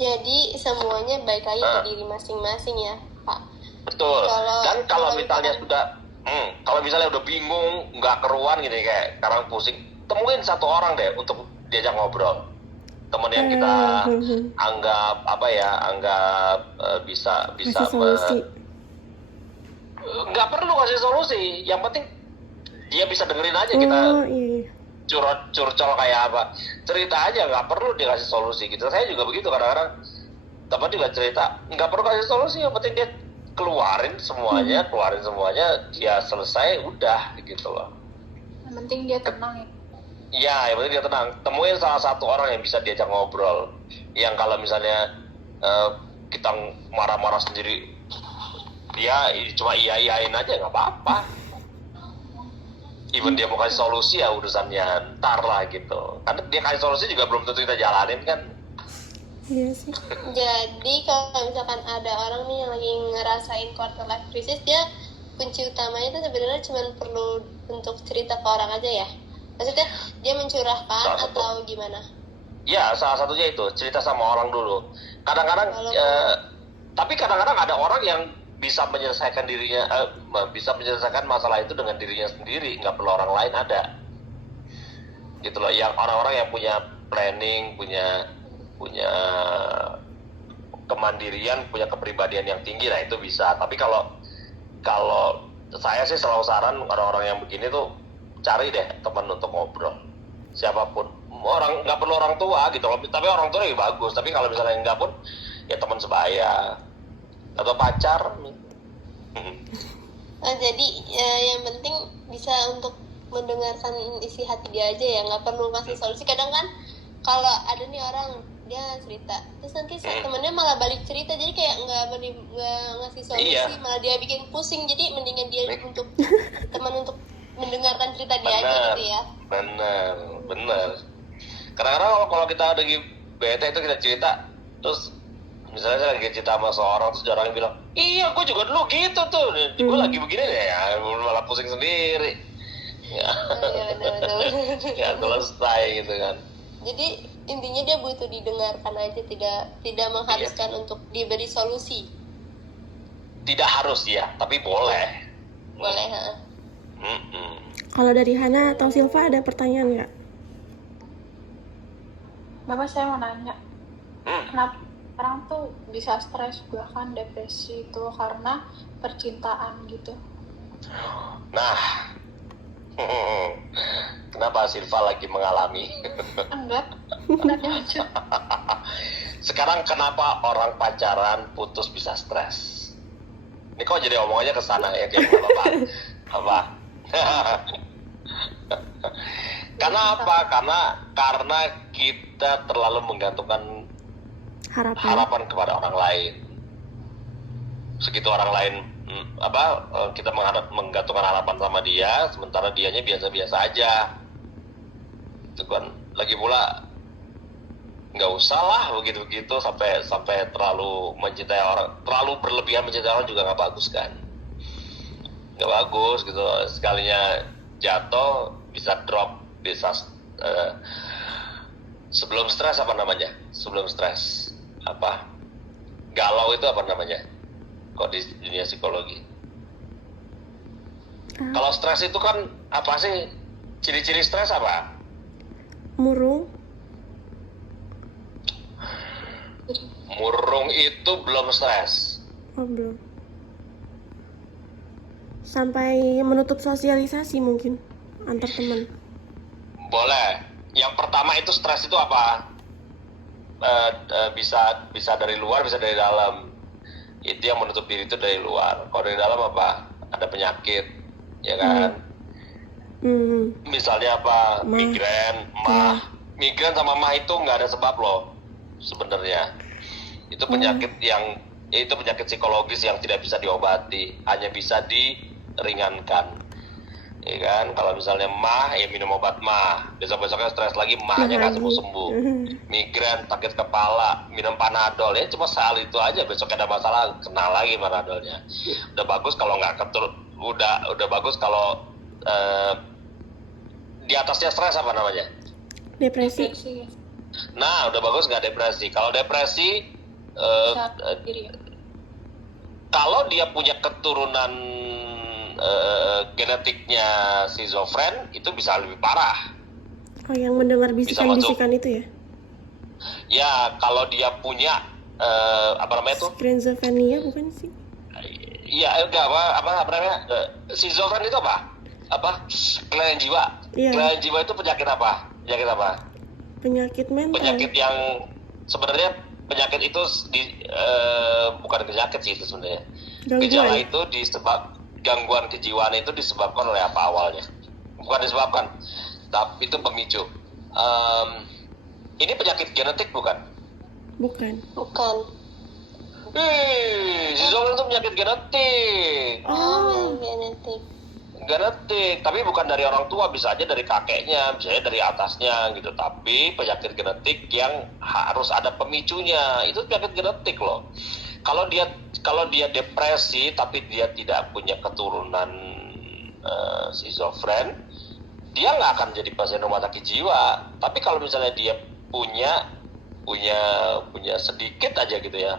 Jadi semuanya baik lagi ke diri masing-masing ya, Pak. Betul. Dan kalau misalnya udah bingung, nggak keruan gini kayak sekarang pusing, temuin satu orang deh untuk diajak ngobrol. Teman yang kita anggap bisa nggak perlu kasih solusi, yang penting dia bisa dengerin aja kita curcol kayak apa, cerita aja, nggak perlu dia kasih solusi gitu. Saya juga begitu, kadang-kadang teman juga cerita nggak perlu kasih solusi, yang penting dia keluarin semuanya, dia selesai udah gitu loh. Yang penting dia tenang ya. Ya, yang penting dia tenang. Temuin salah satu orang yang bisa diajak ngobrol. Yang kalau misalnya kita marah-marah sendiri, dia cuma iyain aja nggak apa-apa. Even dia mau kasih solusi ya urusannya ntar lah gitu. Karena dia kasih solusi juga belum tentu kita jalanin kan. Iya sih. Jadi kalau misalkan ada orang nih yang lagi ngerasain quarter life crisis, dia kunci utamanya itu sebenarnya cuma perlu untuk cerita ke orang aja ya. Maksudnya dia mencurahkan atau gimana? Ya, salah satunya itu cerita sama orang dulu. Kadang-kadang tapi kadang-kadang ada orang yang bisa menyelesaikan masalah itu dengan dirinya sendiri, nggak perlu orang lain ada. Gitu loh, yang orang-orang yang punya planning, punya kemandirian, punya kepribadian yang tinggi, nah itu bisa. Tapi kalau saya sih selalu saran orang-orang yang begini tuh cari deh teman untuk ngobrol, siapapun. Orang nggak perlu orang tua gitu loh, tapi orang tua lebih bagus. Tapi kalau misalnya enggak pun ya teman sebaya atau pacar. Jadi yang penting bisa untuk mendengarkan isi hati dia aja ya, nggak perlu kasih solusi. Kadang kan kalau ada nih orang dia cerita, terus nanti temennya malah balik cerita, jadi kayak nggak ngasih solusi, malah dia bikin pusing. Jadi mendingan dia untuk teman untuk mendengarkan cerita dia aja gitu ya. Bener. Kadang-kadang kalau kita lagi bete itu kita cerita, terus misalnya saya lagi cerita sama seorang, terus orangnya bilang, iya gue juga dulu gitu tuh, gue lagi begini deh ya, malah pusing sendiri. Ya, bener. Ya selesai gitu kan. Jadi intinya dia butuh didengarkan aja, tidak mengharuskan untuk diberi solusi. Tidak harus ya, tapi boleh. Boleh, Kalau dari Hana atau Silva ada pertanyaan nggak? Bapak, saya mau nanya, kenapa orang tuh bisa stres bahkan depresi itu karena percintaan gitu? Nah, kenapa Silva lagi mengalami? Enggak. Sekarang kenapa orang pacaran putus bisa stres? Ini kok jadi omongannya ke sana ya, kayak apa? Karena apa? Karena kita terlalu menggantungkan harapan kepada orang lain. Segitu orang lain kita menggantungkan harapan sama dia, sementara dianya biasa-biasa aja. Itu kan lagi pula nggak usah lah begitu sampai terlalu mencintai orang, terlalu berlebihan mencintai orang juga nggak bagus kan. Nggak bagus gitu. Sekalinya jatuh bisa drop, bisa sebelum stres galau itu apa namanya kok di dunia psikologi. Kalau stres itu kan apa sih ciri-ciri stres apa? Murung itu belum stres. Belum. Sampai menutup sosialisasi mungkin antar teman. Boleh. Yang pertama itu stres itu apa? Bisa dari luar, bisa dari dalam. Itu yang menutup diri itu dari luar. Kalau dari dalam apa? Ada penyakit, ya kan? Misalnya apa? Migren, mah. Migren sama mah itu nggak ada sebab loh sebenarnya. Itu penyakit itu penyakit psikologis yang tidak bisa diobati, hanya bisa diringankan. Ya kan, kalau misalnya mah ya minum obat mah, besok-besoknya stres lagi mahnya nggak sembuh-sembuh. Migren, sakit kepala, minum Panadol, ya cuma sekali itu aja, besoknya ada masalah kena lagi Panadolnya. Udah bagus kalau nggak udah bagus kalau di atasnya stres apa namanya? Depresi. Nah, udah bagus nggak depresi? Kalau depresi, Bisa diri. kalau dia punya keturunan genetiknya schizofren, itu bisa lebih parah. Oh, yang mendengar bisikan-bisikan itu ya? Ya, kalau dia punya apa namanya tuh? Schizophrenia bukan sih? Iya, enggak apa namanya? Schizofren itu apa? Kelainan jiwa. Iya. Kelainan jiwa itu penyakit apa? Penyakit apa? Penyakit mental. Penyakit yang sebenarnya penyakit itu bukan penyakit sih itu sebenarnya. Gejala itu gangguan kejiwaan itu disebabkan oleh apa awalnya? Bukan disebabkan, tapi itu pemicu. Ini penyakit genetik bukan? Bukan. Schizofren itu penyakit genetik. Genetik, tapi bukan dari orang tua, bisa aja dari kakeknya, bisa aja dari atasnya gitu. Tapi penyakit genetik yang harus ada pemicunya, itu penyakit genetik loh. Kalau dia depresi tapi dia tidak punya keturunan schizofren, dia nggak akan jadi pasien rumah sakit jiwa. Tapi kalau misalnya dia punya sedikit aja gitu ya,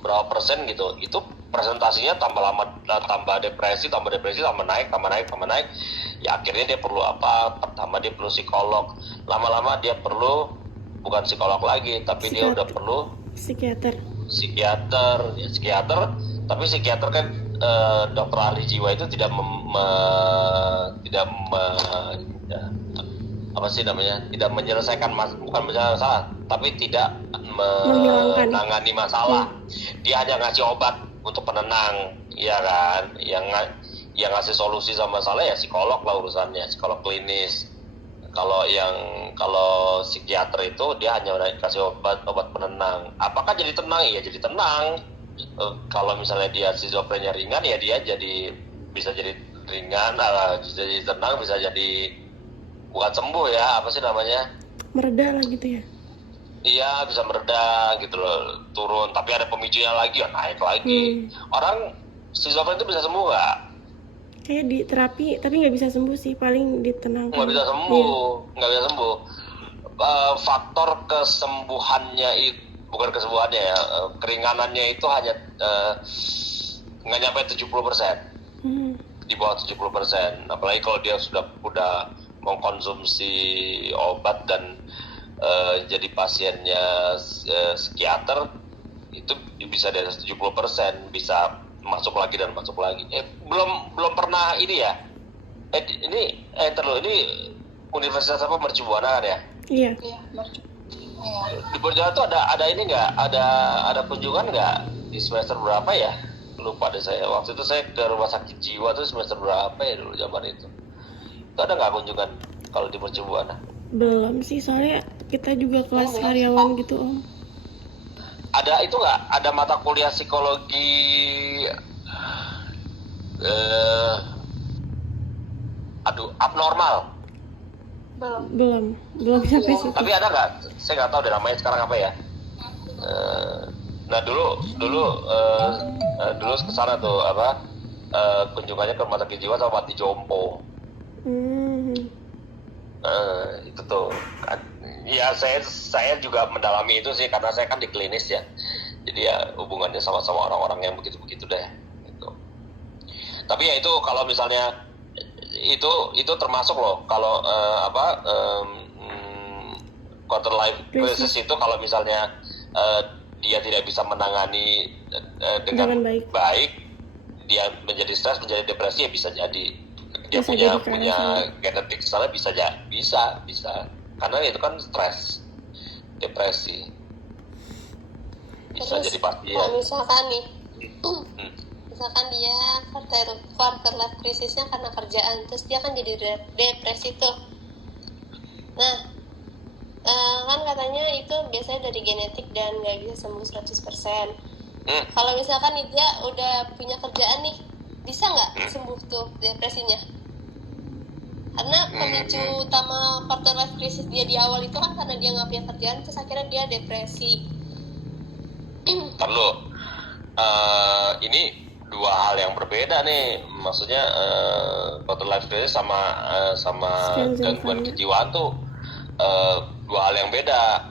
berapa persen gitu, itu presentasinya tambah depresi, tambah naik, ya akhirnya dia perlu apa? Pertama dia perlu psikolog, lama-lama dia perlu bukan psikolog lagi, tapi dia udah perlu psikiater, tapi psikiater kan dokter ahli jiwa itu tidak tidak menyelesaikan bukan masalah, tapi tidak menangani masalah. Dia hanya ngasih obat untuk penenang, ya kan? Yang ngasih solusi sama masalah ya psikolog lah urusannya, psikolog klinis. Kalau psikiater itu dia hanya kasih obat penenang. Apakah jadi tenang? Iya jadi tenang. Kalau misalnya dia schizofrenia ringan ya dia bisa jadi ringan, bisa jadi tenang, bisa jadi bukan sembuh ya, apa sih namanya? Mereda lah gitu ya? Iya, bisa mereda gitu loh, turun. Tapi ada pemicunya lagi, ya naik lagi. Orang schizofren itu bisa sembuh nggak? Kayak di terapi, tapi nggak bisa sembuh sih, paling ditenangkan. Nggak bisa sembuh. Faktor kesembuhannya itu, bukan kesembuhannya ya, keringanannya itu hanya nggak nyampe 70%. Di bawah 70%. Apalagi kalau dia sudah mengkonsumsi obat dan jadi pasiennya psikiater, itu bisa dari 70%, bisa masuk lagi. Belum pernah ini ya. Ini Universitas apa, Mercubuana kan ya? Iya. Di Mercubuana tuh ada ini nggak? Ada kunjungan nggak di semester berapa ya? Lupa deh saya. Waktu itu saya ke rumah sakit jiwa tuh semester berapa ya dulu zaman itu. Itu ada nggak kunjungan kalau di Mercubuana? Belum sih, soalnya kita juga kelas karyawan gitu Om. Ada itu nggak? Ada mata kuliah psikologi abnormal? Belum sampai situ. Tapi ada nggak? Saya nggak tahu deh namanya sekarang apa ya. Nah dulu kesana tuh kunjungannya ke rumah sakit jiwa sama Mati Jompo. Itu tuh kan, ya saya juga mendalami itu sih karena saya kan di klinis ya, jadi ya hubungannya sama orang-orang yang begitu deh gitu. Tapi ya itu kalau misalnya itu termasuk loh kalau quarter life crisis itu kalau misalnya dia tidak bisa menangani dengan baik, dia menjadi stres, menjadi depresi, ya bisa jadi dia punya genetik salah, bisa karena itu kan stres, depresi bisa. Terus, jadi pasti ya. Misalkan nih, misalkan dia quarter life krisisnya karena kerjaan, terus dia kan jadi depresi tuh. Nah, kan katanya itu biasanya dari genetik dan nggak bisa sembuh 100%. Kalau misalkan dia udah punya kerjaan nih, bisa nggak sembuh tuh depresinya? Karena pemicu utama quarter life crisis dia di awal itu kan karena dia nggak punya kerjaan, terus akhirnya dia depresi. Perlu ini dua hal yang berbeda nih, maksudnya quarter life crisis sama gangguan kejiwaan tuh dua hal yang beda.